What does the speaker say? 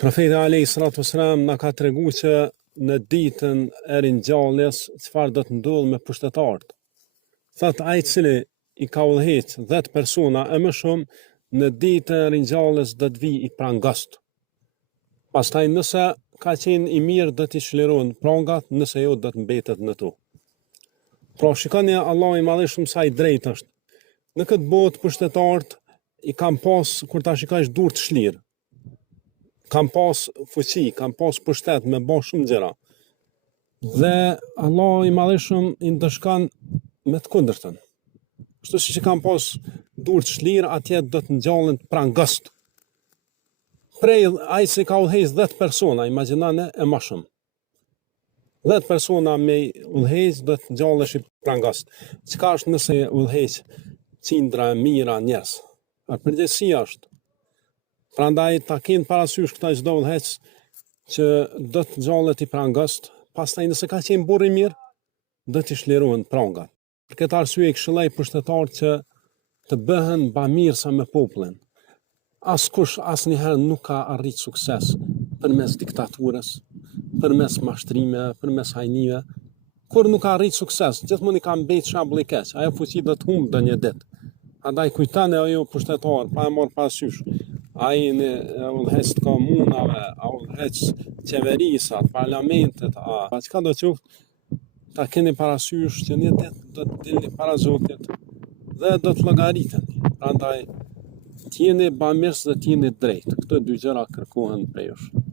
Profeti alayhi salatu wasalam na ka treguar që në ditën e ringjalljes çfarë do të ndodhë me pushtetarët. Thot ai i cili i ka udhëheq 10 persona e më shumë në ditën e ringjalljes do të vijë i prangost. Pastaj nëse ka qenë i mirë do t'i çlirohen prangat, nëse jo do të mbetet në to. Pra shikoni Allahu i Madhëshëm sa i drejtë është. Në këtë botë pushtetarët i kanë pas kur ta shikosh dur të shlirë. Kam pas fuqi, kam pas pushtet me bë shumë gjëra. Dhe Allah i Madhëshëm i ndëshkan me të kundërtën. Kështu siç kam pas dur të shlirë, atje do të ngjallen prangost. Prej ai që ka udhëheq 10 persona, imagjinane e më shumë. 10 persona me udhëheq do të ngjallesh i prangost. Çka është nëse udhëheq qindra e mira njerëz? A përgjegjësia është. Prandaj ta kenë parasysh këta çdo udhëheq që do të ngjallet i prangost, pastaj nëse ka qenë burr i mirë, do t'i shlirohen prangat. Për këtë arsye këshilloj pushtetarët që të bëhen bamirësa me popullin. Askush asnjëherë nuk ka arrit sukses përmes diktaturës, përmes mashtrimeve, përmes hajnive. Kur nuk ka arrit sukses, gjithmonë i ka mbet shembull i keq. Ajo fuqi do të humbë ndonjë ditë. Andaj kujtoni ajo pushtetar, pa e marrë parasysh. Ai në udhëheq të komunave, a udhëheq qeverisat, parlamentet, çka do të qoftë, ta keni parasysh që një ditë do të dilni para Zotit dhe do të llogariteni. Prandaj t'jeni bamirës dhe t'jeni drejt. Këto dy gjëra kërkohen prej jush.